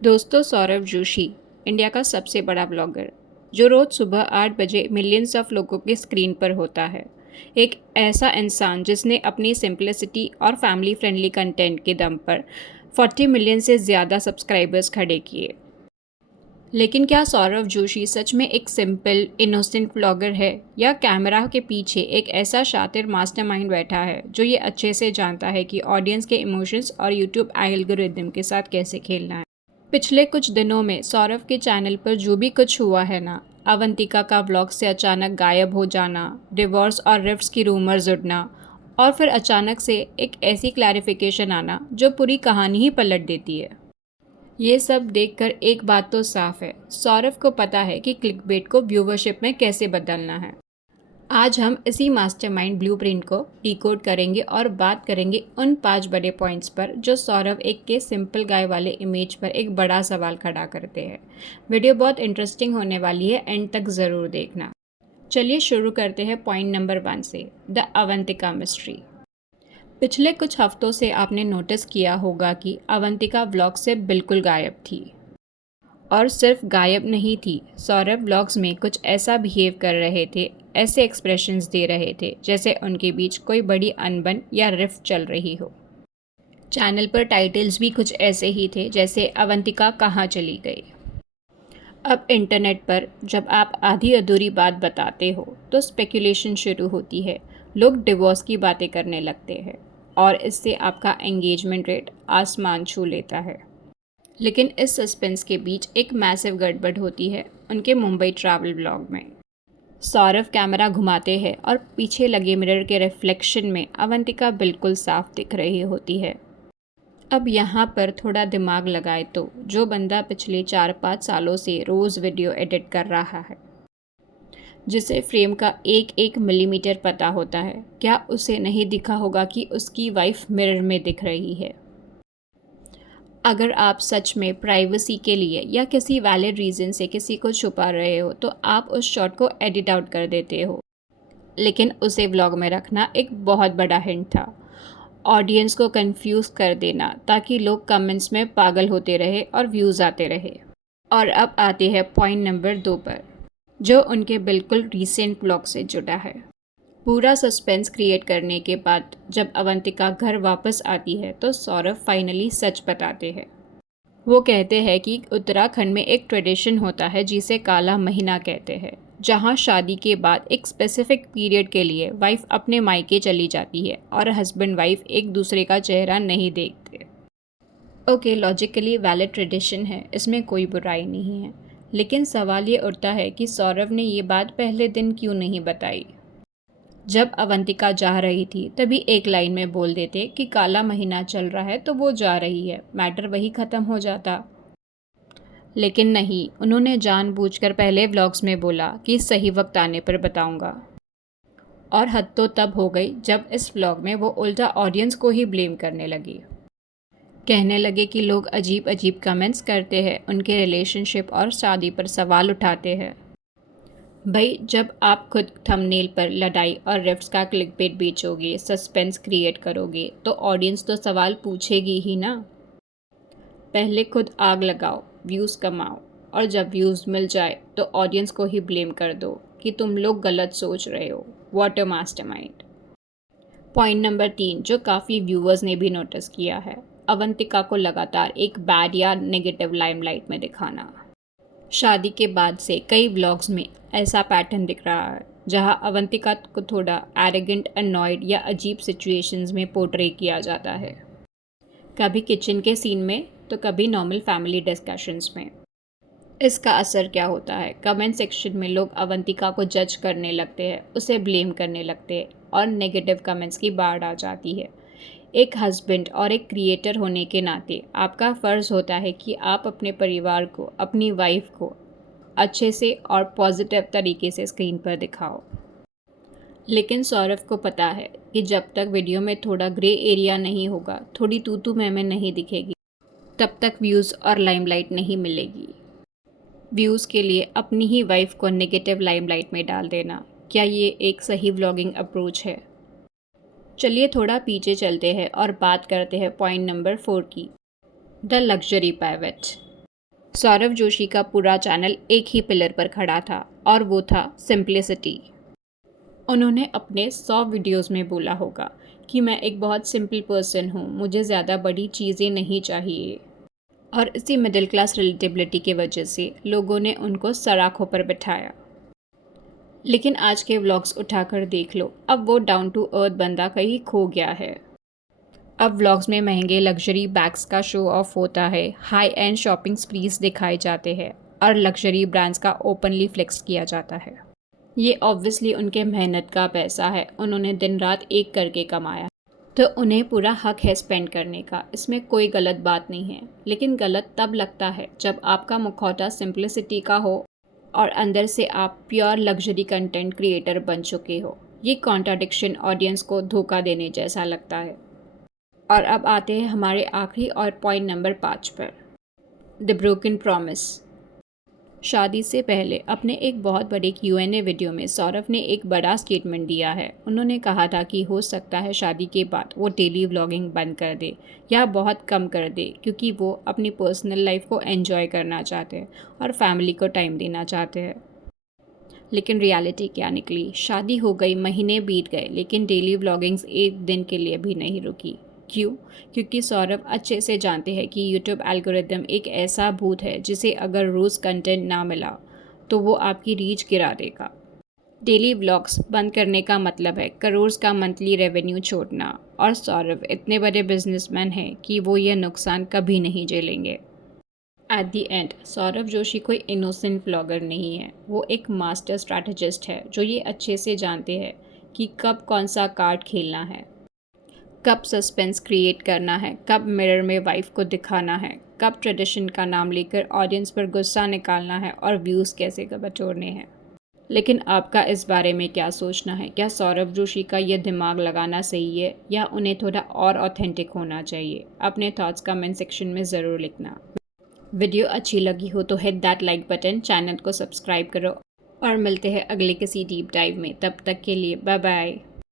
दोस्तों, सौरव जोशी इंडिया का सबसे बड़ा ब्लॉगर जो रोज़ सुबह 8 बजे मिलियंस ऑफ लोगों के स्क्रीन पर होता है। एक ऐसा इंसान जिसने अपनी सिंपलिसिटी और फैमिली फ्रेंडली कंटेंट के दम पर 40 मिलियन से ज़्यादा सब्सक्राइबर्स खड़े किए। लेकिन क्या सौरव जोशी सच में एक सिंपल इनोसेंट ब्लॉगर है, या कैमरा के पीछे एक ऐसा शातिर मास्टरमाइंड बैठा है जो ये अच्छे से जानता है कि ऑडियंस के इमोशंस और यूट्यूब एल्गोरिदम के साथ कैसे खेलना है? पिछले कुछ दिनों में सौरव के चैनल पर जो भी कुछ हुआ है ना, अवंतिका का व्लॉग से अचानक गायब हो जाना, डिवोर्स और रिफ्ट्स की रूमर्स उड़ना, और फिर अचानक से एक ऐसी क्लैरिफिकेशन आना जो पूरी कहानी ही पलट देती है। ये सब देखकर एक बात तो साफ है, सौरव को पता है कि क्लिकबेट को व्यूवरशिप में कैसे बदलना है। आज हम इसी मास्टरमाइंड ब्लूप्रिंट को डिकोड करेंगे और बात करेंगे उन 5 बड़े पॉइंट्स पर जो सौरव एक के सिंपल गाय वाले इमेज पर एक बड़ा सवाल खड़ा करते हैं। वीडियो बहुत इंटरेस्टिंग होने वाली है, एंड तक ज़रूर देखना। चलिए शुरू करते हैं पॉइंट नंबर 1 से, द अवंतिका मिस्ट्री। पिछले कुछ हफ्तों से आपने नोटिस किया होगा कि अवंतिका व्लॉग से बिल्कुल गायब थी। और सिर्फ गायब नहीं थी, सौरव व्लॉग्स में कुछ ऐसा बिहेव कर रहे थे, ऐसे एक्सप्रेशंस दे रहे थे जैसे उनके बीच कोई बड़ी अनबन या रिफ्ट चल रही हो। चैनल पर टाइटल्स भी कुछ ऐसे ही थे जैसे अवंतिका कहाँ चली गई। अब इंटरनेट पर जब आप आधी अधूरी बात बताते हो तो स्पेकुलेशन शुरू होती है। लोग डिवोर्स की बातें करने लगते हैं और इससे आपका एंगेजमेंट रेट आसमान छू लेता है। लेकिन इस सस्पेंस के बीच एक मैसिव गड़बड़ होती है उनके मुंबई ट्रैवल ब्लॉग में। सौरव कैमरा घुमाते हैं और पीछे लगे मिरर के रिफ्लेक्शन में अवंतिका बिल्कुल साफ दिख रही होती है। अब यहाँ पर थोड़ा दिमाग लगाए तो जो बंदा पिछले 4-5 सालों से रोज़ वीडियो एडिट कर रहा है, जिसे फ्रेम का एक एक मिलीमीटर पता होता है, क्या उसे नहीं दिखा होगा कि उसकी वाइफ मिरर में दिख रही है? अगर आप सच में प्राइवेसी के लिए या किसी वैलिड रीज़न से किसी को छुपा रहे हो तो आप उस शॉट को एडिट आउट कर देते हो, लेकिन उसे व्लॉग में रखना एक बहुत बड़ा हिंट था। ऑडियंस को कंफ्यूज कर देना ताकि लोग कमेंट्स में पागल होते रहे और व्यूज़ आते रहे। और अब आते हैं पॉइंट नंबर 2 पर, जो उनके बिल्कुल रीसेंट व्लॉग से जुड़ा है। पूरा सस्पेंस क्रिएट करने के बाद जब अवंतिका घर वापस आती है तो सौरव फाइनली सच बताते हैं। वो कहते हैं कि उत्तराखंड में एक ट्रेडिशन होता है जिसे काला महीना कहते हैं, जहाँ शादी के बाद एक स्पेसिफिक पीरियड के लिए वाइफ अपने मायके चली जाती है और हस्बैंड वाइफ एक दूसरे का चेहरा नहीं देखते। ओके, लॉजिकली वैलिड ट्रेडिशन है, इसमें कोई बुराई नहीं है। लेकिन सवाल ये उठता है कि सौरव ने ये बात पहले दिन क्यों नहीं बताई। जब अवंतिका जा रही थी तभी एक लाइन में बोल देते कि काला महीना चल रहा है तो वो जा रही है, मैटर वही ख़त्म हो जाता। लेकिन नहीं, उन्होंने जानबूझकर पहले व्लॉग्स में बोला कि सही वक्त आने पर बताऊंगा। और हद तो तब हो गई जब इस व्लॉग में वो उल्टा ऑडियंस को ही ब्लेम करने लगी। कहने लगे कि लोग अजीब अजीब कमेंट्स करते हैं, उनके रिलेशनशिप और शादी पर सवाल उठाते हैं। भाई, जब आप खुद थंबनेल पर लड़ाई और रिफ्ट्स का क्लिकबेट बेचोगे, सस्पेंस क्रिएट करोगे, तो ऑडियंस तो सवाल पूछेगी ही ना। पहले खुद आग लगाओ, व्यूज़ कमाओ, और जब व्यूज़ मिल जाए तो ऑडियंस को ही ब्लेम कर दो कि तुम लोग गलत सोच रहे हो। What a mastermind. Point number 3, जो काफ़ी व्यूअर्स ने भी नोटिस किया है, अवंतिका को लगातार एक बैड या नेगेटिव लाइमलाइट में दिखाना। शादी के बाद से कई व्लॉग्स में ऐसा पैटर्न दिख रहा है जहां अवंतिका को थोड़ा एरोगेंट, अनॉयड या अजीब सिचुएशंस में पोर्ट्रे किया जाता है। कभी किचन के सीन में तो कभी नॉर्मल फैमिली डिस्कशंस में। इसका असर क्या होता है? कमेंट सेक्शन में लोग अवंतिका को जज करने लगते हैं, उसे ब्लेम करने लगते हैं और नेगेटिव कमेंट्स की बाढ़ आ जाती है। एक हस्बैंड और एक क्रिएटर होने के नाते आपका फ़र्ज़ होता है कि आप अपने परिवार को, अपनी वाइफ को अच्छे से और पॉजिटिव तरीके से स्क्रीन पर दिखाओ। लेकिन सौरव को पता है कि जब तक वीडियो में थोड़ा ग्रे एरिया नहीं होगा, थोड़ी तू मैं नहीं दिखेगी, तब तक व्यूज़ और लाइमलाइट नहीं मिलेगी। व्यूज़ के लिए अपनी ही वाइफ को नेगेटिव लाइमलाइट में डाल देना, क्या ये एक सही व्लॉगिंग अप्रोच है? चलिए थोड़ा पीछे चलते हैं और बात करते हैं पॉइंट नंबर 4 की, the luxury pivot. Saurav Joshi का पूरा चैनल एक ही पिलर पर खड़ा था और वो था सिंप्लिसिटी। उन्होंने अपने 100 वीडियोस में बोला होगा कि मैं एक बहुत सिंपल पर्सन हूँ, मुझे ज़्यादा बड़ी चीज़ें नहीं चाहिए। और इसी मिडिल क्लास रिलेटेबिलिटी की वजह से लोगों ने उनको सराखों पर बिठाया। लेकिन आज के व्लॉग्स उठाकर देख लो, अब वो डाउन टू अर्थ बंदा कहीं खो गया है। अब व्लॉग्स में महंगे लग्जरी बैग्स का शो ऑफ होता है, हाई एंड शॉपिंग स्प्रीज दिखाए जाते हैं और लग्जरी ब्रांड्स का ओपनली फ्लेक्स किया जाता है। ये ऑब्वियसली उनके मेहनत का पैसा है, उन्होंने दिन रात एक करके कमाया, तो उन्हें पूरा हक है स्पेंड करने का, इसमें कोई गलत बात नहीं है। लेकिन गलत तब लगता है जब आपका मुखौटा सिंप्लिसिटी का हो और अंदर से आप प्योर लग्जरी कंटेंट क्रिएटर बन चुके हो। ये कॉन्ट्राडिक्शन ऑडियंस को धोखा देने जैसा लगता है। और अब आते हैं हमारे आखिरी और पॉइंट नंबर 5 पर, द ब्रोकन प्रॉमिस। शादी से पहले अपने एक बहुत बड़े Q&A वीडियो में सौरव ने एक बड़ा स्टेटमेंट दिया है। उन्होंने कहा था कि हो सकता है शादी के बाद वो डेली व्लॉगिंग बंद कर दे या बहुत कम कर दे, क्योंकि वो अपनी पर्सनल लाइफ को एंजॉय करना चाहते हैं और फैमिली को टाइम देना चाहते हैं। लेकिन रियलिटी क्या निकली? शादी हो गई, महीने बीत गए, लेकिन डेली व्लॉगिंग्स एक दिन के लिए भी नहीं रुकी। क्यों? क्योंकि सौरभ अच्छे से जानते हैं कि यूट्यूब एल्गोरिदम एक ऐसा भूत है जिसे अगर रोज़ कंटेंट ना मिला तो वो आपकी रीच गिरा देगा। डेली व्लॉग्स बंद करने का मतलब है करोड़ का मंथली रेवेन्यू छोड़ना, और सौरभ इतने बड़े बिजनेसमैन हैं कि वो यह नुकसान कभी नहीं झेलेंगे। At the end Saurabh Joshi कोई इनोसेंट व्लॉगर नहीं है, वो एक मास्टर स्ट्रैटेजिस्ट है जो ये अच्छे से जानते हैं कि कब कौन सा कार्ड खेलना है, कब सस्पेंस क्रिएट करना है, कब मिरर में वाइफ को दिखाना है, कब ट्रेडिशन का नाम लेकर ऑडियंस पर गुस्सा निकालना है और व्यूज़ कैसे बटोरने हैं। लेकिन आपका इस बारे में क्या सोचना है? क्या सौरभ जोशी का यह दिमाग लगाना सही है या उन्हें थोड़ा और ऑथेंटिक होना चाहिए? अपने थॉट्स कमेंट सेक्शन में ज़रूर लिखना। वीडियो अच्छी लगी हो तो hit that like button, channel को सब्सक्राइब करो और मिलते हैं अगले किसी डीप डाइव में। तब तक के लिए बाय बाय।